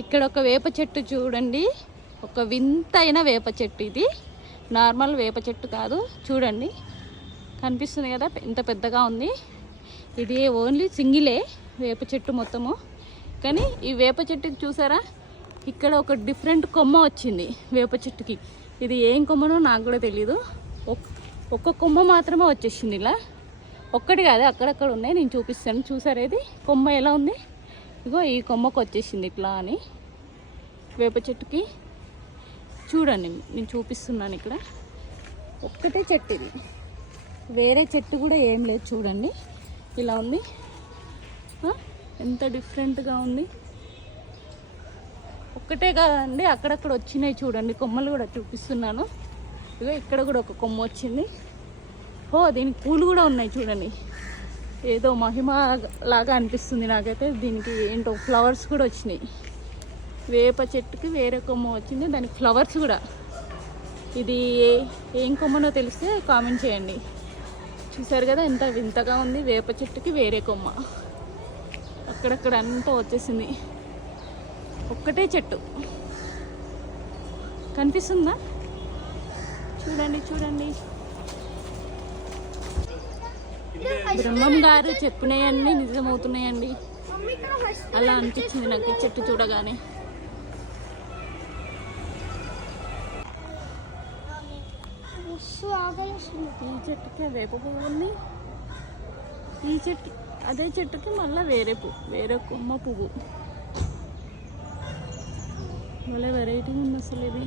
ఇక్కడ ఒక వేప చెట్టు చూడండి, ఒక వింతైన వేప చెట్టు. ఇది నార్మల్ వేప చెట్టు కాదు, చూడండి కనిపిస్తుంది కదా ఎంత పెద్దగా ఉంది. ఇది ఓన్లీ సింగిలే వేప చెట్టు మొత్తము. కానీ ఈ వేప చెట్టుకి చూసారా, ఇక్కడ ఒక డిఫరెంట్ కొమ్మ వచ్చింది వేప చెట్టుకి. ఇది ఏం కొమ్మనో నాకు కూడా తెలీదు. ఒక్క కొమ్మ మాత్రమే వచ్చేసింది ఇలా, ఒక్కటి కాదు అక్కడక్కడ ఉన్నాయి, నేను చూపిస్తాను. చూసారా ఇది కొమ్మ ఎలా ఉంది, ఇగో ఈ కొమ్మకు వచ్చేసింది ఇట్లా అని వేప చెట్టుకి. చూడండి నేను చూపిస్తున్నాను, ఇక్కడ ఒక్కటే చెట్టు ఇది, వేరే చెట్టు కూడా ఏం లేదు. చూడండి ఇలా ఉంది, ఎంత డిఫరెంట్గా ఉంది. ఒక్కటే కాదండి, అక్కడక్కడ వచ్చినాయి చూడండి కొమ్మలు కూడా చూపిస్తున్నాను. ఇగో ఇక్కడ కూడా ఒక కొమ్మ వచ్చింది. దీనికి పూలు కూడా ఉన్నాయి చూడండి, ఏదో మహిమ లాగా అనిపిస్తుంది నాకైతే. దీనికి ఏంటో ఫ్లవర్స్ కూడా వచ్చినాయి. వేప చెట్టుకి వేరే కొమ్మ వచ్చింది, దానికి ఫ్లవర్స్ కూడా. ఇది ఏం కొమ్మనో తెలిస్తే కామెంట్ చేయండి. చూసారు కదా ఎంత వింతగా ఉంది, వేప చెట్టుకి వేరే కొమ్మ. అక్కడక్కడ అంతా వచ్చేసింది, ఒక్కటే చెట్టు కనిపిస్తుందా? చూడండి చూడండి, బ్రహ్మం గారు చెప్పినవన్నీ నిజమవుతున్నాయండి. అలా అనిపించింది నాకు ఈ చెట్టు చూడగానే. ఈ చెట్టుకి వేప పువ్వు ఉంది, ఈ చెట్టు అదే చెట్టుకి మళ్ళీ వేరే కొమ్మ పువ్వు. భలే వెరైటీ ఉంది అసలు ఇది.